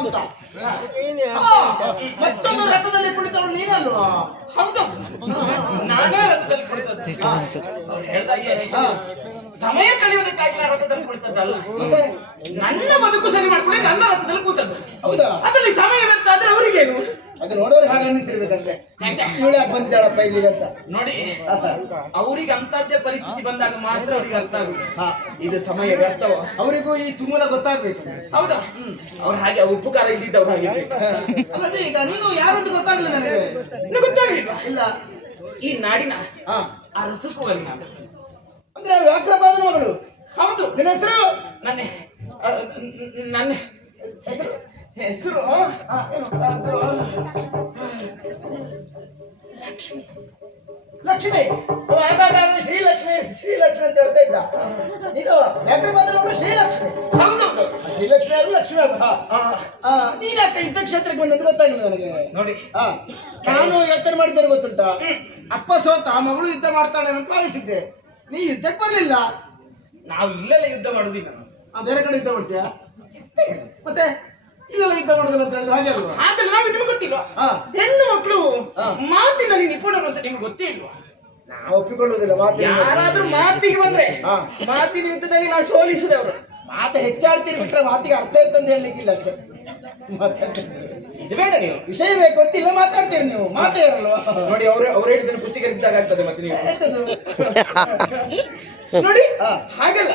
ಅಂತ. ಮತ್ತೊಂದು ರಥದಲ್ಲಿ ಕುಳಿತವಳು ನೀನಲ್ವಾ? ಹೌದು, ನಾನೇ ರಥದಲ್ಲಿ ಕುಳಿತದ್ದು. ಹೇಳ್ದಾಗೆ ಸಮಯ ಕಳೆಯುವುದಕ್ಕಾಗಿ ನಾನು ರಥದಲ್ಲಿ ಕುಳಿತದ್ದಲ್ಲ, ನನ್ನ ಬದುಕು ಸರಿ ಮಾಡ್ಕೊಂಡು ನನ್ನ ರಥದಲ್ಲಿ ಕೂತದ್ದು. ಹೌದಾ? ಅದರಲ್ಲಿ ಸಮಯ ವ್ಯರ್ಥ ಆದ್ರೆ ಅವರಿಗೇನು? ಅದು ನೋಡೋರು ಹಾಗೆ ಅನ್ನಿಸಿರ್ಬೇಕಂತೆ, ಇವಳು ಯಾಕೆ ಬಂದಿದ್ದಾಳಪ್ಪ ಇಲ್ಲಿಗೆ ಅಂತ. ನೋಡಿ, ಅವರಿಗೆ ಅಂತದ್ದೇ ಪರಿಸ್ಥಿತಿ ಬಂದಾಗ ಮಾತ್ರ ಅವ್ರಿಗೆ ಅರ್ಥ ಆಗುತ್ತೆ ಇದು ಸಮಯ ವ್ಯರ್ಥವ. ಅವರಿಗೂ ಈ ತುಮೂಲ ಗೊತ್ತಾಗ್ಬೇಕು. ಹೌದಾ? ಅವ್ರು ಹಾಗೆ ಉಪಕಾರ ಇದ್ದಿದ್ದವ್ರು ಹಾಗೆ. ಅಲ್ಲದೆ ಈಗ ನೀನು ಯಾರಂತ ಗೊತ್ತಾಗ್ಲಿಲ್ಲ ನನಗೆ. ನಿನಗೆ ಗೊತ್ತಾಗ್ಲಿಲ್ಲ? ಇಲ್ಲ. ಈ ನಾಡಿನ ಅರಸುಕುವರಿ ನಾನು. ಅಂದ್ರೆ ವ್ಯಾಘ್ರಪಾದನ ಮಗಳು? ಹೌದು. ನಿನ್ನ ಹೆಸರು? ನನ್ನ ಹೆಸರು ಲಕ್ಷ್ಮಿ. ಶ್ರೀಲಕ್ಷ್ಮಿ ಶ್ರೀಲಕ್ಷ್ಮಿ ಅಂತ ಹೇಳ್ತಾ ಇದ್ದ. ನೀನು ವ್ಯಾಘ್ರಪಾದನ ಮಗಳು ಶ್ರೀಲಕ್ಷ್ಮಿ. ಹೌದೌದು. ಶ್ರೀಲಕ್ಷ್ಮಿ ಆದ್ರು ಲಕ್ಷ್ಮಿ ಆಗ. ನೀನ್ಯಾಕ ಯುದ್ಧ ಕ್ಷೇತ್ರಕ್ಕೆ ಬಂದಂತ ಗೊತ್ತಾಗಿಲ್ಲ ನನಗೆ. ನೋಡಿ, ನಾನು ಯೋಚನೆ ಮಾಡಿದ್ದೇನೆ ಗೊತ್ತುಂಟ. ಅಪ್ಪ ಸೋತ ಮಗಳು ಯುದ್ಧ ಮಾಡ್ತಾಳೆ ಅಂತ ಭಾವಿಸಿದ್ದೆ. ನೀ ಯುದ್ಧಕ್ಕೆ ಬರ್ಲಿಲ್ಲ. ನಾವು ಇಲ್ಲೆಲ್ಲ ಯುದ್ಧ ಮಾಡುದಿಲ್ಲ, ಬೇರೆ ಕಡೆ ಯುದ್ಧ ಮಾಡ್ತೀಯಾ? ಮತ್ತೆ ಇಲ್ಲೆಲ್ಲ ಯುದ್ಧ ಮಾಡುದಿಲ್ಲ ಅಂತ ಹೇಳಿದ್ರೆ ಹಾಗೆ ಅಲ್ವಾ? ಹಾಗಲ್ಲ, ನಾವು ನಿಮ್ಗೆ ಗೊತ್ತಿಲ್ವಾ? ಹೆಣ್ಣು ಮಕ್ಕಳು ಮಾತಿನಲ್ಲಿ ನಿಪುಣರು ಅಂತ ನಿಮ್ಗೆ ಗೊತ್ತೇ ಇಲ್ವಾ? ನಾವು ಒಪ್ಪಿಕೊಳ್ಳುವುದಿಲ್ಲ. ಯಾರಾದ್ರೂ ಮಾತಿಗೆ ಬಂದ್ರೆ ಮಾತಿನ ಯುದ್ಧದಲ್ಲಿ ನಾವು ಸೋಲಿಸುದವರು. ಮಾತು ಹೆಚ್ಚಾಡ್ತೀರಿ ಬಿಟ್ರೆ ಮಾತಿಗೆ ಅರ್ಥ ಇರ್ತಂತ ಹೇಳಲಿಕ್ಕಿಲ್ಲ. ಇದು ಬೇಡ, ನೀವು ವಿಷಯ ಬೇಕು ಅಂತಿಲ್ಲ ಮಾತಾಡ್ತೀರಿ ನೀವು. ಮಾತೇ ಇರಲ್ವಾ? ನೋಡಿ, ಅವ್ರು ಹೇಳಿದ್ದನ್ನು ಪುಷ್ಟೀಕರಿಸಿದಾಗ ಆಗ್ತದೆ. ಮತ್ತೆ ನೀವು ನೋಡಿ, ಹಾಗಲ್ಲ,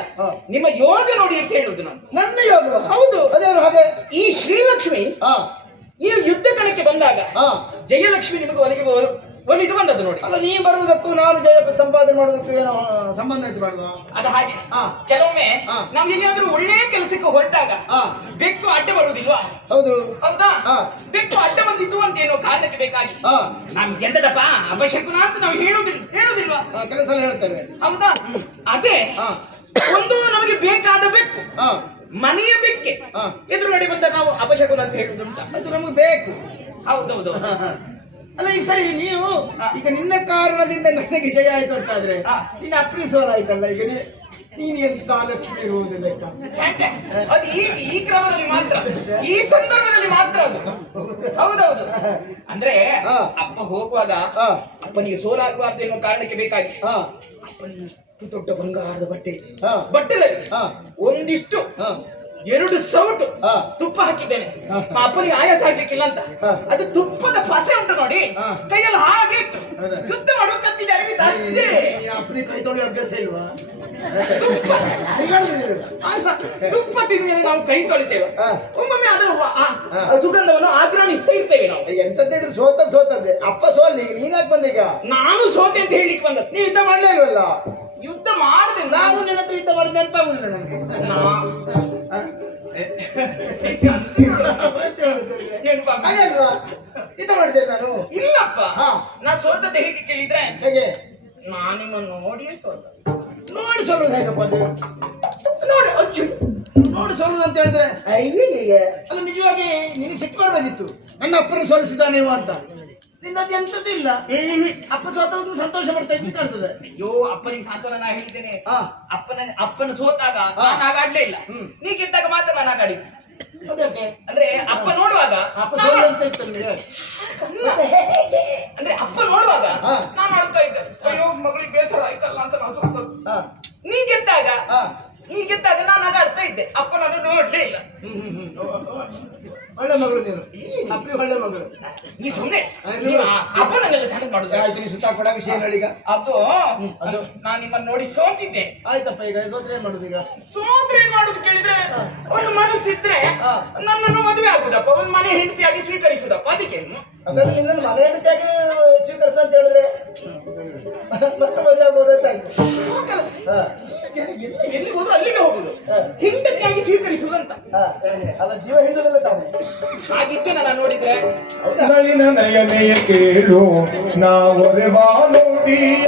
ನಿಮ್ಮ ಯೋಗ ನೋಡಿ ಅಂತ ಹೇಳುದು ನಾನು. ನನ್ನ ಯೋಗ? ಹೌದು. ಅದೇನು ಹಾಗೆ? ಈ ಶ್ರೀಲಕ್ಷ್ಮಿ ಈ ಯುದ್ಧ ಕಣಕ್ಕೆ ಬಂದಾಗ ಜಯಲಕ್ಷ್ಮಿ ನಿಮಗೆ ಒಲಿದು ಬಂದದ್ದು ನೋಡಿ. ಅಲ್ಲ, ನೀ ಬರುವುದಕ್ಕೂ ನಾನು ಜಯ ಸಂಪಾದನೆ ಮಾಡುವುದಕ್ಕೂ ಏನೋ ಸಂಬಂಧ ಐತೆ ಮಾಡುವ? ಅದು ಹಾಗೆ. ಕೆಲವೊಮ್ಮೆ ನಾವು ಎಲ್ಲಿಯಾದ್ರೂ ಒಳ್ಳೆ ಕೆಲಸಕ್ಕೆ ಹೊರಟಾಗ ಬೆಕ್ಕು ಅಡ್ಡ ಬರುವುದಿಲ್ವಾ? ಹೌದು. ಅಂತ ಬೆಕ್ಕು ಅಡ್ಡ ಬಂದಿತ್ತು ಅಂತ ಏನೋ ಕಾರಣಕ್ಕೆ ಬೇಕಾಗಿ ನಾವು ಎಂತದಪ್ಪ ಅಪಶಕುನ ಅಂತ ನಾವು ಹೇಳುದಿಲ್ವಾ? ಕೆಲಸ ಹೇಳ್ತೇವೆ. ಹೌದಾ? ಅದೇ ಒಂದು ನಮಗೆ ಬೇಕಾದ ಬೆಕ್ಕು, ಮನೆಯ ಬೆಕ್ಕೆ ಎದುರುಗಡೆ ಬಂದ ನಾವು ಅಪಶಕುನ ಅಂತ ಹೇಳುದುಂಟ. ಅದು ನಮಗೆ ಬೇಕು. ಹೌದೌದು. ಅಲ್ಲ, ಈಗ ಸರಿ, ನೀನು ಈಗ ನಿನ್ನ ಕಾರಣದಿಂದ ನನಗೆ ಜಯ ಆಯ್ತು ಅಂತಾದ್ರೆ ನಿನ್ನ ಅಪ್ಪಿಸೋಲಾಯ್ತಲ್ಲ. ಈಗ ನೀನು ಎಂತ ಲಕ್ಷ್ಮಿ ಇರುವುದಿಲ್ಲ. ಅದು ಈ ಕ್ರಮದಲ್ಲಿ ಮಾತ್ರ, ಈ ಸಂದರ್ಭದಲ್ಲಿ ಮಾತ್ರ ಅದು. ಹೌದೌದು. ಅಂದ್ರೆ ಅಪ್ಪ ಹೋಗುವಾಗ ಅಪ್ಪನಿಗೆ ಸೋಲಾಗಬಾರ್ದು ಎನ್ನುವ ಕಾರಣಕ್ಕೆ ಬೇಕಾಗಿ ಅಪ್ಪನಿಗೆ ದೊಡ್ಡ ಬಂಗಾರದ ಬಟ್ಟೆಯಲ್ಲಿ ಒಂದಿಷ್ಟು 2 ಸೌಟು ತುಪ್ಪ ಹಾಕಿದ್ದೇನೆ. ಅಪ್ಪನಿಗೆ ಆಯಾಸ ಆಗ್ಲಿಕ್ಕಿಲ್ಲ ಅಂತ. ಅದು ತುಪ್ಪದ ಪಸೆ ಉಂಟು ನೋಡಿ, ಕೈಯಲ್ಲಿ ಹಾಗೆ ಇತ್ತು. ಯುದ್ಧ ಮಾಡುವ ಕತ್ತಿ ಜರಗಿದ್ದ ಅಷ್ಟೇ. ಅಪ್ಪನಿಗೆ ಕೈ ತೊಳೆಯೋ ಅಭ್ಯಾಸ ಇಲ್ವಾ? ತುಪ್ಪ ತಿಂದ್ಮೇಲೆ ನಾವು ಕೈ ತೊಳಿತೇವೆ. ಒಮ್ಮೊಮ್ಮೆ ಅದರ ಸುಗಂಧವನ್ನು ಆಗ್ರಹಿಸ್ತಾ ಇರ್ತೇವೆ ನಾವು. ಎಂತದ್ದಿದ್ರು ಸೋತದ್ದೆ. ಅಪ್ಪ ಸೋಲ್ಲಿ, ನೀನ್ಯಾಕೆ ಬಂದೀಗ? ನಾನು ಸೋತೆ ಅಂತ ಹೇಳಲಿಕ್ಕೆ ಬಂದದ್ದು. ನೀ ಯುದ್ಧ ಮಾಡ್ಲೇ ಇಲ್ವಲ್ಲ? ಯುದ್ಧ ಮಾಡದೆ ನಾನು ನಿನ್ನ ಹತ್ರ ಯುದ್ಧ ಮಾಡಿ ನೆನಪಾಗುದಿಲ್ಲ ನನಗೆ. ಯುದ್ಧ ಮಾಡಿದ್ದೇನೆ ನಾನು? ಇಲ್ಲಪ್ಪ, ನಾ ಸೋತದ್ದು ಹೇಗೆ ಕೇಳಿದ್ರೆ ಹೇಗೆ? ನಾನು ನಿಮ್ಮನ್ನು ನೋಡಿಯೇ ಸೋತ. ನೋಡಿ ಸೋಲುದು ಹೇಗಪ್ಪ? ನೋಡಿ ಅಜ್ಜು ನೋಡಿ ಸೋಲುದು ಅಂತ ಹೇಳಿದ್ರೆ ಅಲ್ಲ, ನಿಜವಾಗಿ ನಿನಗೆ ಸಿಟ್ಟು ಮಾಡಬೇಕಿತ್ತು. ನನ್ನ ಅಪ್ಪನ ಸೋಲಿಸಿದ್ದಾನೇವ ಅಂತ. ನಿನ್ನದು ಎಂತದ್ದು ಇಲ್ಲ. ಅಪ್ಪ ಸೋತದ್ದು ಸಂತೋಷ ಪಡ್ತಾ ಇದ್ದು ಕಾಣ್ತದೆ. ಅಯ್ಯೋ, ಅಪ್ಪನಿಗೆ ಸಾಂತ್ವನ ನಾ ಹೇಳಿದ್ದೇನೆ. ಅಪ್ಪನ ಸೋತಾಗ ನಾನು ಆಗಾಡ್ಲೇ ಇಲ್ಲ. ನೀ ಗೆದ್ದಾಗ ಮಾತ್ರ ನಾನು ಆಗಾಡಿ. ಅಂದ್ರೆ ಅಪ್ಪ ನೋಡುವಾಗ ಅಂದ್ರೆ ಅಪ್ಪ ನೋಡುವಾಗ ನಾನು ಆಡ್ತಾ ಇದ್ದೆ. ಅಯ್ಯೋ, ಮಗಳಿಗೆ ಬೇಸರ ಆಯ್ತಲ್ಲ ಅಂತ ನಾವು ಸೋತದ್ದು. ನೀ ಗೆದ್ದಾಗ ನಾನು ಆಗಾಡ್ತಾ ಇದ್ದೆ. ಅಪ್ಪ ನಾನು ನೋಡ್ಲೇ ಇಲ್ಲ. ಒಳ್ಳೆ ಮಗಳು ನೀನು. ಅಪ್ಪಿ ಒಳ್ಳೆ ಮಗಳು. ನೀ ಸುಮ್ಮನೆ ಅಪ್ಪನನ್ನೆಲ್ಲ ಸಣ್ಣ ಮಾಡುದು. ಆಯ್ತು, ನೀ ಸುತ್ತ ಕೊಡ ವಿಷಯ ನೋಡಿಗ. ಅದು ನಾನು ನಿಮ್ಮನ್ನು ನೋಡಿ ಸೋತಿದ್ದೆ. ಆಯ್ತಪ್ಪ, ಈಗ ಸೋತ್ರೆ ಏನ್ ಮಾಡುದು? ಈಗ ಸೋತ್ರೆ ಏನ್ ಮಾಡುದು ಕೇಳಿದ್ರೆ, ಒಂದು ಮನಸ್ಸಿದ್ರೆ ನನ್ನನ್ನು ಮದುವೆ ಆಗುದಪ್ಪ, ಒಂದು ಮನೆ ಹೆಂಡತಿಯಾಗಿ ಸ್ವೀಕರಿಸುದಪ್ಪ. ಅದಕ್ಕೆ ಹಾಗಾದ್ರೆ ನಿನ್ನನ್ನು ಮನೆ ಹೆಂಡತಿಯಾಗಿ ಸ್ವೀಕರಿಸು ಅಂತ ಹೇಳಿದ್ರೆ ಮತ್ತೆ ಮದುವೆ ಆಗೋದಾಯ್ತು. ಎಲ್ಲಿ ಹೋದ್ರು ಅಲ್ಲಿಗೆ ಹೋಗುದು, ಹೆಂಡತಿಯಾಗಿ ಸ್ವೀಕರಿಸುವುದಂತ. ಅಲ್ಲ, ಜೀವ ಹಿಡಿದಲ್ಲ ತಾನೆ. ಹಾಗಿದ್ದು ನಾನು ನೋಡಿದ್ರೆ ನಳಿನ ನಯನೆಯ ಕೇಳು ನಾವೊರೆವಾ ನೋಡಿಯ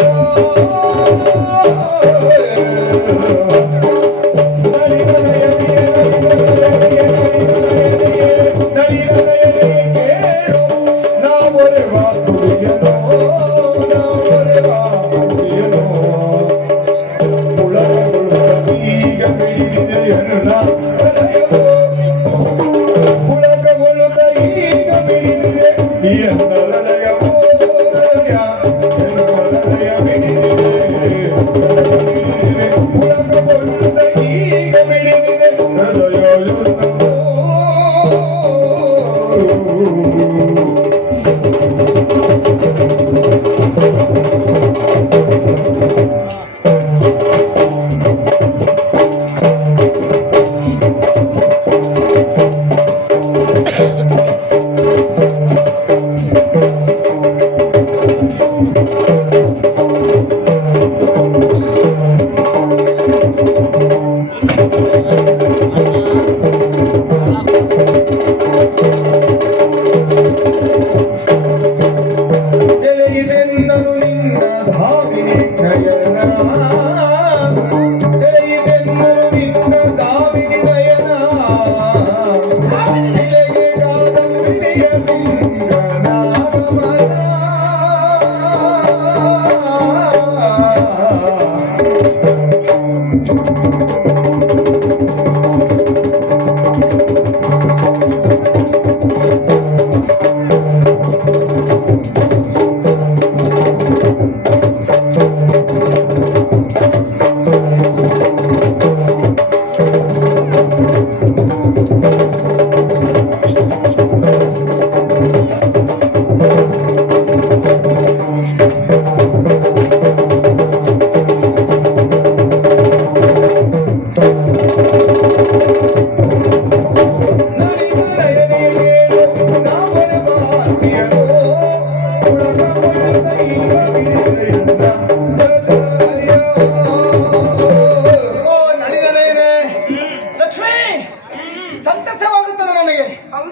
ಉಳಗ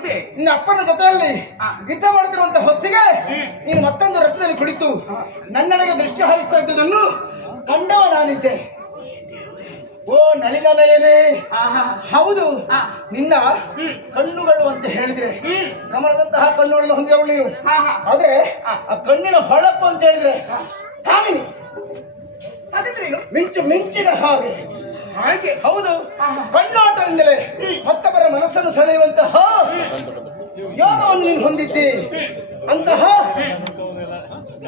ಮತ್ತೆ ನಿನ್ನ ಅಪ್ಪನ ಜೊತೆಯಲ್ಲಿ ಯುದ್ಧ ಮಾಡ್ತಿರುವಂತ ಹೊತ್ತಿಗೆ ನೀನು ಮತ್ತೊಂದು ರಥದಲ್ಲಿ ಕುಳಿತು ನನ್ನೆಡೆಗೆ ದೃಷ್ಟಿ ಹಾಯಿಸ್ತಾ ಇದ್ದುದನ್ನು ಕಂಡವ ನಾನಿದ್ದೆ. ಓ ನಳಿನ ನಯನೇ, ಹೌದು, ನಿನ್ನ ಕಣ್ಣುಗಳು ಅಂತ ಹೇಳಿದ್ರೆ ಕಮಲದಂತಹ ಕಣ್ಣುಗಳನ್ನು ಹೊಂದಿದವಳು ನೀವು. ಆದ್ರೆ ಆ ಕಣ್ಣಿನ ಹೊಳಪು ಅಂತ ಹೇಳಿದ್ರೆ ಕಾಮಿನಿ, ಮಿಂಚಿನ ಹಾಗೆ ಹಾಗೆ. ಹೌದು, ಕಣ್ಣಾಟದಿಂದಲೇ ಮತ್ತೊಬ್ಬರ ಮನಸ್ಸನ್ನು ಸೆಳೆಯುವಂತಹ ಯೋಗವನ್ನು ನೀನು ಹೊಂದಿದ್ದಿ, ಅಂತಹ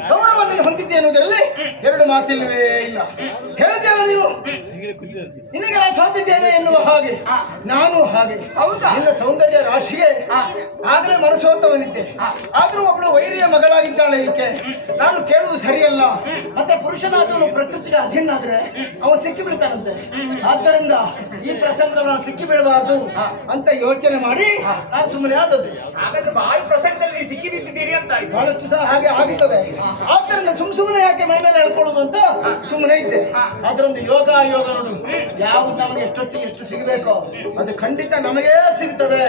ಗೌರವವನ್ನು ನೀನು ಹೊಂದಿದ್ದೆ ಎನ್ನುವುದರಲ್ಲಿ ಎರಡು ಮಾತಿಲ್ಲವೇ ಇಲ್ಲ. ಹೇಳಿದೆಯಲ್ಲ ನೀನು, ನಿನಗೆ ನಾನು ಸಾಧಿದ್ದೇನೆ ಎನ್ನುವ ಹಾಗೆ ನಾನು ಹಾಗೆ. ನಿನ್ನ ಸೌಂದರ್ಯ ರಾಶಿಗೆ ಆಗಲೇ ಮನಸೋತವನಿದ್ದೆ. ಆದ್ರೂ ಒಬ್ಬಳು ವೈರಿಯ ಮಗಳಾಗಿದ್ದಾಳೆ ಈಕೆ. ನಾನು ಕೇಳುವುದು ಸರಿಯಲ್ಲ. ಮತ್ತೆ ಪುರುಷನಾದವನು ಪ್ರಕೃತಿಗೆ ಅಧೀನಾದ್ರೆ ಅವ ಸಿಕ್ಕಿ ಬೀಳ್ತಾನಂತೆ. ಆದ್ದರಿಂದ ಈ ಪ್ರಸಂಗದಲ್ಲಿ ನಾನು ಸಿಕ್ಕಿ ಬೀಳಬಾರದು ಅಂತ ಯೋಚನೆ ಮಾಡಿ ನಾನು ಸುಮ್ಮನೆ ಆದದ್ದು. ಹಾಗಾದ್ರೆ ಬಾಯಿ ಪ್ರಸಂಗದಲ್ಲಿ ಸಿಕ್ಕಿ ಬಿದ್ದಿದ್ದೀರಿ ಅಂತ ಆಯ್ತು. ಬಹಳಷ್ಟು ಸಹ ಹಾಗೆ ಆಗುತ್ತದೆ. ಆದ್ದರಿಂದ ಸುಮ್ಮನೆ ಯಾಕೆ ಮೈ ಮೇಲೆ ಹೇಳ್ಕೊಳ್ಳೋದು ಅಂತ ಸುಮ್ಮನೆ ಇದ್ದೆ. ಅದರೊಂದು ಯೋಗ ನೋಡು, ಯಾವುದು ನಮಗೆ ಎಷ್ಟೊತ್ತಿಗೆ ಎಷ್ಟು ಸಿಗಬೇಕೋ ಅದು ಖಂಡಿತ ನಮಗೇ ಸಿಗ್ತದೆ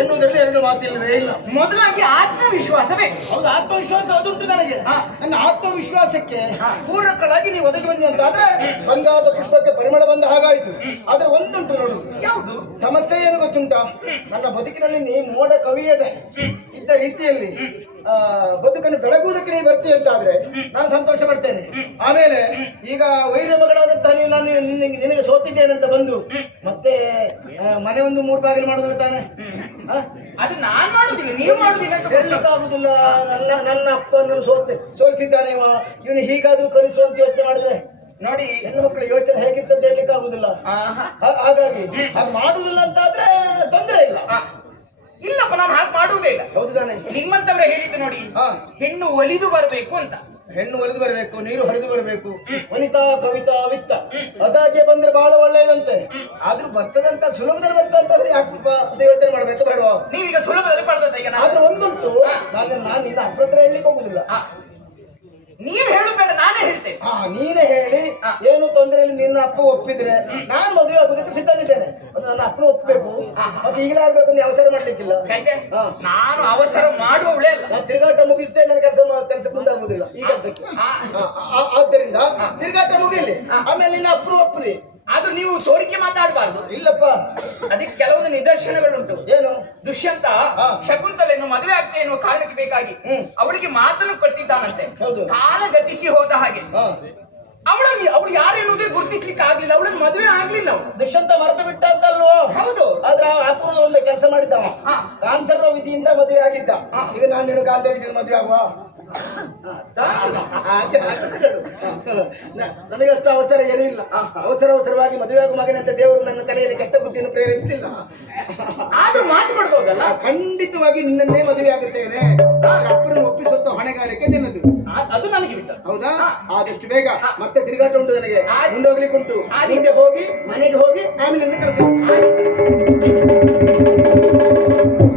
ಎನ್ನುವುದರಲ್ಲಿ ಎರಡು ಮಾತಿಲ್ಲವೇ ಇಲ್ಲ. ಮೊದಲಾಗಿ ಆತ್ಮವಿಶ್ವಾಸ ಬೇಕು. ಹೌದು, ಆತ್ಮವಿಶ್ವಾಸ ಅದುಂಟು ನನಗೆ. ನನ್ನ ಆತ್ಮವಿಶ್ವಾಸಕ್ಕೆ ಪೂರಕಳಾಗಿ ನೀವು ಒದಗಿ ಬಂದಿ ಅಂತ ಆದ್ರೆ ಬಂಗಾದ ಪುಷ್ಪಕ್ಕೆ ಪರಿಮಳ ಬಂದ ಹಾಗಾಯ್ತು. ಆದ್ರೆ ಒಂದುಂಟು ನೋಡು. ಯಾವುದು ಸಮಸ್ಯೆ ಏನು ಗೊತ್ತುಂಟಾ? ನನ್ನ ಬದುಕಿನಲ್ಲಿ ನೀ ಮೋಡ ಕವಿಯದೆ ಇದ್ದ ರೀತಿಯಲ್ಲಿ ಬದುಕನ್ನು ಬೆಳಗುವುದಕ್ಕೆ ನೀವು ಬರ್ತೀಯ ಅಂತಾದ್ರೆ ನಾನು ಸಂತೋಷ ಪಡ್ತೇನೆ. ಆಮೇಲೆ ಈಗ ವೈರ್ಯ ಮಗಳಾದಂತಹ ನೀವು ನಾನು ನಿನಗೆ ಸೋತಿದ್ದೇನಂತ ಬಂದು ಮತ್ತೆ ಮನೆ ಒಂದು 3 ಬಾಗಿಲು ಮಾಡೋದಿಲ್ಲ ತಾನೆ? ಅದು ನಾನ್ ಮಾಡುದಿಲ್ಲ, ನೀವು ಮಾಡುದಿಲ್ಲ ಅಂತ ಹೇಳಲಿಕ್ಕಾಗುದಿಲ್ಲ. ನನ್ನ ಅಪ್ಪನ್ನು ಸೋಲಿಸಿದ್ದಾನೆ ಇವನು ಹೀಗಾದ್ರೂ ಕಲಿಸುವಂತ ಯೋಚನೆ ಮಾಡಿದ್ರೆ ನೋಡಿ ಹೆಣ್ಣು ಮಕ್ಕಳ ಯೋಚನೆ ಹೇಗಿರ್ತಂತ ಹೇಳಲಿಕ್ಕೆ ಆಗುದಿಲ್ಲ. ಹಾಗಾಗಿ ಹಾಗೆ ಮಾಡುದಿಲ್ಲ ಅಂತಾದ್ರೆ ತೊಂದರೆ ಇಲ್ಲ. ಇಲ್ಲಪ್ಪ, ನಾನು ಹಾಗೆ ಮಾಡುವುದೇ ಇಲ್ಲ. ಹೌದು ತಾನೆ? ನಿಮ್ಮಂತವ್ರೆ ಹೇಳಿದ್ದು ನೋಡಿ, ಹೆಣ್ಣು ಒಲಿದು ಬರಬೇಕು ಅಂತ. ಹೆಣ್ಣು ಒಲಿದು ಬರಬೇಕು, ನೀರು ಹರಿದು ಬರಬೇಕು, ವನಿತಾ ಕವಿತಾ ವಿತ್ತ ಅದಾಗೆ ಬಂದ್ರೆ ಬಹಳ ಒಳ್ಳೆಯದಂತೆ. ಆದ್ರೂ ಬರ್ತದಂತ ಸುಲಭದಲ್ಲಿ ಬರ್ತಂತಾದ್ರೆ ಯಾಕಪ್ಪ ಅಂತ ಯೋಚನೆ ಮಾಡ್ಬೇಕು ಬೇಡವಾ? ನೀವೀಗ ಸುಲಭದಲ್ಲಿ ಪಡೆದ. ಆದ್ರೆ ಒಂದುಂಟು, ನಾನು ನಿನ್ನ ಅಪ್ರತ್ರ ಹೇಳಲಿಕ್ಕೆ ಹೋಗುದಿಲ್ಲ. ನೀವ್ ಹೇಳಬೇಡ, ನಾನೇ ಹೇಳ್ತೇನೆ. ನೀನೇ ಹೇಳಿ ಏನು ತೊಂದರೆ ಇಲ್ಲ. ನಿನ್ನ ಅಪ್ಪ ಒಪ್ಪಿದ್ರೆ ನಾನು ಮದುವೆ ಆಗೋದಕ್ಕೆ ಸಿದ್ಧನಿದ್ದೇನೆ. ಅದು ನನ್ನ ಅಪ್ಪನ ಒಪ್ಪಬೇಕು. ಮತ್ತೆ ಈಗಲೇ ಆಗ್ಬೇಕು ಅಂತ ಅವಸರ ಮಾಡ್ಲಿಕ್ಕಿಲ್ಲ. ನಾನು ಅವಸರ ಮಾಡುವವಳೇ ಅಲ್ಲ. ನಾನು ತಿರುಗಾಟ ಮುಗಿಸ್ತೇನೆ, ನನ್ನ ಕೆಲಸ ಮುಂದಾಗುವುದಿಲ್ಲ ಈ ಕೆಲಸಕ್ಕೆ. ಆದ್ದರಿಂದ ತಿರುಗಾಟ ಮುಗಿಲಿ, ಆಮೇಲೆ ನಿನ್ನ ಅಪ್ಪನ ಒಪ್ಪಲಿ. ಅದು ನೀವು ತೋರಿಕೆ ಮಾತಾಡಬಾರ್ದು. ಇಲ್ಲಪ್ಪ, ಅದಕ್ಕೆ ಕೆಲವೊಂದು ನಿದರ್ಶನಗಳುಂಟು. ಏನು? ದುಷ್ಯಂತ ಶಕುಂತಲೆಯನ್ನು ಮದುವೆ ಆಗ್ತೇ ಎನ್ನುವ ಕಾರಣಕ್ಕೆ ಬೇಕಾಗಿ ಅವಳಿಗೆ ಮಾತನ್ನು ಕೊಟ್ಟಿದ್ದಾನಂತೆ. ಕಾಲ ಗತಿಸಿ ಹೋದ ಹಾಗೆ ಅವಳು ಯಾರೆನ್ನುವುದೇ ಗುರುತಿಸ್ಲಿಕ್ಕೆ ಆಗ್ಲಿಲ್ಲ. ಅವಳಿಗೆ ಮದುವೆ ಆಗ್ಲಿಲ್ಲ. ಅವಳು ದುಷ್ಯಂತ ಮರೆತು ಬಿಟ್ಟ ಅಂತಲ್ವೋ? ಹೌದು. ಆದ್ರೆ ಅಪೂರ್ವ ಒಂದು ಕೆಲಸ ಮಾಡಿದ್ದವ. ಕಾಂತರ್ವ ವಿಧಿಯಿಂದ ಮದುವೆ ಆಗಿದ್ದ. ಈಗ ನಾನು ನೀನು ಕಾಂತರ್ವ ವಿಧಿಯಿಂದ ಮದುವೆ ಆಗುವ ನನಗಷ್ಟು ಅವಸರ ಏನೂ ಇಲ್ಲ. ಅವಸರವಾಗಿ ಮದುವೆ ಆಗುವ ಮಗನಂತೆ ದೇವರು ನನ್ನ ತಲೆಯಲ್ಲಿ ಕೆಟ್ಟ ಬುದ್ಧಿಯನ್ನು ಪ್ರೇರೇಪಿಸಿಲ್ಲ. ಆದ್ರೂ ಮಾತು ಕೊಡ್ಬೋದಲ್ಲ? ಖಂಡಿತವಾಗಿ ನಿನ್ನನ್ನೇ ಮದುವೆ ಆಗುತ್ತೇನೆ. ಅಪ್ಪನ ಒಪ್ಪಿಸುವಂತ ಹೊಣೆಗಾರಿಕೆ ನಿನ್ನದು. ಅದು ನನಗೆ ಬಿಟ್ಟು. ಹೌದಾ? ಆದಷ್ಟು ಬೇಗ ಮತ್ತೆ ತಿರುಗಾಟ ಉಂಟು ನನಗೆ, ಮುಂದೋಗ್ಲಿಕ್ಕೆ ಉಂಟು. ಮುಂದೆ ಹೋಗಿ ಮನೆಗೆ ಹೋಗಿ ಆಮೇಲೆ